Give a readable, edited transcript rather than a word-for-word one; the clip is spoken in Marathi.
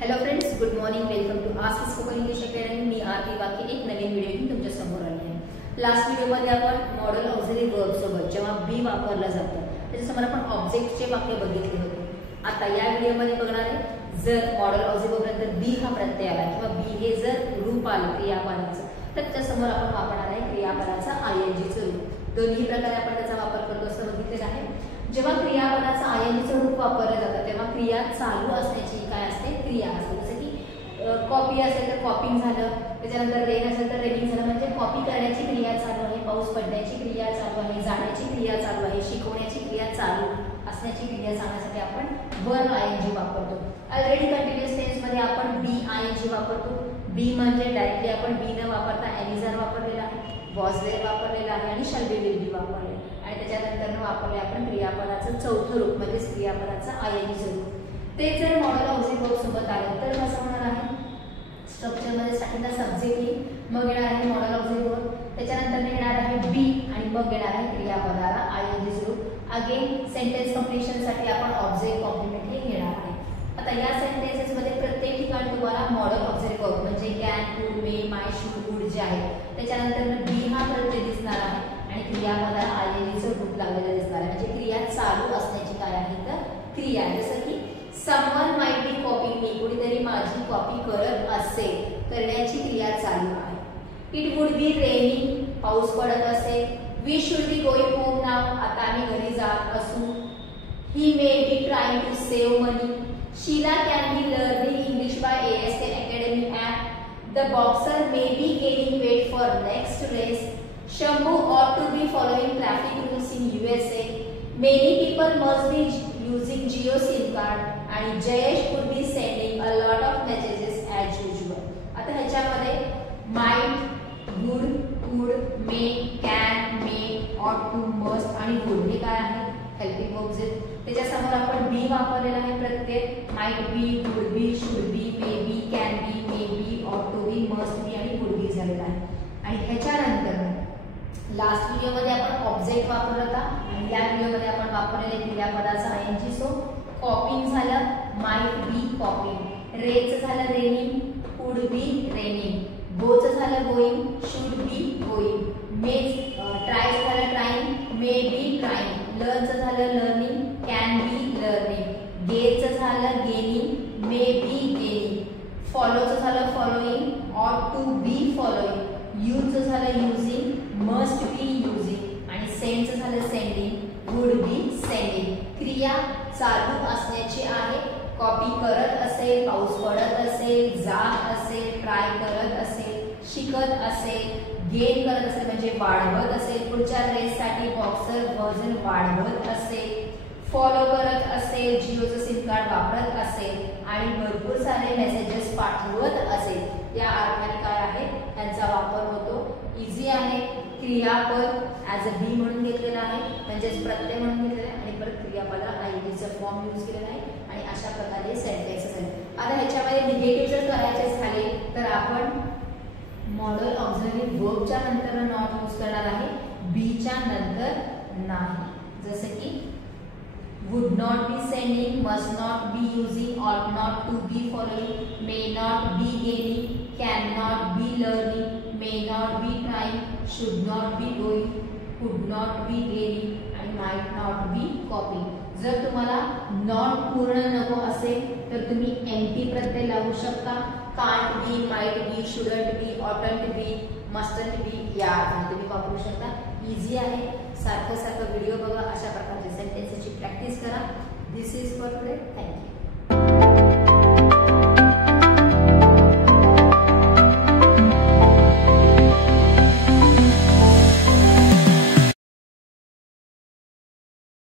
Hello friends, good morning. Welcome to ASK spoken English academy. मी आरती वाके एक नवीन व्हिडिओ घेऊन तुमच्या समोर आली आहे. लास्ट व्हिडिओमध्ये आपण मॉडेल ऑक्झिलरी वर्ब सोबत जेव्हा बी वापरलं जातं त्याच्यासमोर आपण ऑब्जेक्टचे वाक्य बघितले होते. आता या व्हिडिओमध्ये बघणार आहे, जर मॉडेल ऑक्झिलरी पर्यंत बी हा प्रत्यय आला किंवा बी हे जर रूप आलं क्रियापदाचं, तर त्याच्यासमोर आपण वापरणार आहे क्रियापदाचा आयएनजीचं रूप. दोन्ही प्रकारे आपण त्याचा वापर करतो असं बघितलेलं आहे. जेव्हा क्रियापदाचं आयएनजीचं रूप वापरलं जातं तेव्हा क्रिया चालू असण्याची काय असते, क्रिया असते. जसं की कॉपी असेल तर कॉपिंग झालं, त्याच्यानंतर रेन असेल तर रेनिंग झालं, म्हणजे कॉपी करण्याची क्रिया चालू आहे, पाऊस पडण्याची क्रिया चालू आहे, जाण्याची क्रिया चालू आहे, शिकवण्याची क्रिया चालू असण्याची क्रिया सांगण्यासाठी आपण वर आयएनजी वापरतो. ऑलरेडी कंटिन्युअस टेन्स मध्ये आपण बी आयएनजी वापरतो. बी म्हणजे डायरेक्टली आपण बी न वापरता एनिझर वापरलेला आहे, वॉज देअर वापरलेला आहे आणि शॅल बी विल बी वापरले आणि त्याच्यानंतर वापरले आपण क्रियापदाचं चौथं रूप म्हणजे क्रियापदाचं आयएनजी रूप. ते जर मॉडेल ऑक्झिलरी वर्ब सोबत आलं तर कसं होणार आहे, स्ट्रक्चर मध्ये स्टार्टिंगला सब्जेक्ट येईल, मग येणार आहे मॉडेल ऑक्झिलरी वर्ब, त्याच्यानंतर येणार आहे बी आणि मग येणार आहे क्रियापदाला आयएनजी रूप. अगेन सेंटेन्स कंप्लीशन साठी आपण ऑब्जेक्ट कॉम्प्लिमेंट हे घेणार आहे. आता या सेंटेन्सेस मध्ये प्रत्येक ठिकाणी तुम्हाला मॉडेल ऑक्झिलरी वर्ब म्हणजे कॅन, कुड, मे, माय, शुड, वुड जे आहे त्याच्यानंतर बी हा प्रत्यय दिसणार आहे आणि क्रियापदाला आयएनजीचं रूप लागलेलं दिसणार आहे. म्हणजे क्रिया चालू असण्याची काय आहे तर क्रिया आहे. जसं की समवन माइट बी कॉपिंग मी, कोणीतरी माझी कॉपी करत असेल, करण्याची क्रिया चालू आहे. इट वुड बी रेनिंग, पाऊस पडत असेल. We should be going home now, आता आम्ही घरी जात असू. He may be trying to save money. Sheela can be learning English by ASK Academy app. The boxer may be gaining weight for next race. Shambhu ought to be following traffic rules in USA. Many people must be using Jio SIM card. आणि Jayesh could be sending a lot of messages as usual. आता ह्याच्यामध्ये might, would, could, may, can, may, ought to, must आणि would हे काय आहे, हेल्पिंग वर्ब्स आहेत. त्याच्यासमोर आपण बी वापरलेला आहे प्रत्येक, might be, would be, should be, may be, can be, may be, ought to be, must be आणि would be झालेला आहे. आणि ह्याच्यानंतर लास्ट व्हिडिओमध्ये आपण ऑब्जेक्ट वापरला होता आणि या व्हिडिओमध्ये आपण वापरलेले क्रियापदाचा आयएनजी. सो कॉपिंग झालं, माइट बी कॉपिंग, रेचं झालं रेनिंग, कुड बी रेनिंग, गोचं झालं going, should be going, may try झालं ट्राइंग, मे बी ट्राइंग, लर्नचं झालं लर्निंग, कॅन बी लर्निंग, गेचं झालं गेनिंग, मे बी गेनिंग, फॉलोचं झालं फॉलोइंग, ऑट टू बी फॉलोइंग, यूजचं झालं युजिंग, मस्ट बी युजिंग आणि सेंडचं झालं सेंडिंग, वुड बी सेंडिंग. क्रिया चालू असण्याची आहे. कॉपी करत असेल, पाऊस पडत असेल, जात असेल, ट्राय करत असेल, शिकत असेल, गेन करत असेल म्हणजे वाढवत असेल, पुढच्या रेससाठी बॉक्सर वजन वाढवत असेल, फॉलो करत असेल, जिओचं सिम कार्ड वापरत असेल आणि भरपूर सारे मेसेजेस पाठवत असेल, या अर्थाने काय आहे त्यांचा वापर होतो. इझी आहे. क्रियापद ॲज अ बी म्हणून घेतलेला आहे म्हणजेच प्रत्यय म्हणून घेतलेला आहे आणि परत क्रियापदाला आयएनजीचा फॉर्म यूज केलेला आहे आणि अशा प्रकारे सेंटेन्सेस आहे. आता ह्याच्यामध्ये निगेटिव्ह जर करायचे झाले तर आपण मॉडेल ऑक्झिलरी वर्बच्या नंतर नॉट यूज करणार आहे, बीच्या नंतर नाही. जसं की would not be sending, must not be using, ought not to be following, may not be gaining, cannot be learning, may not be trying, should not be going, could not be gaining and might not be copying. जर तुम्हाला नॉट पूर्ण नको असेल तर तुम्ही एम्प्टी प्रत्यय लावू शकता. Can't be, might be, shouldn't be, oughtn't be, mustn't be या अर्थाने तुम्ही वापरू शकता. इझी आहे. सारखं सारखं व्हिडिओ बघा, अशा प्रकारचे सेंटेन्सेसची प्रॅक्टिस करा. दिस इज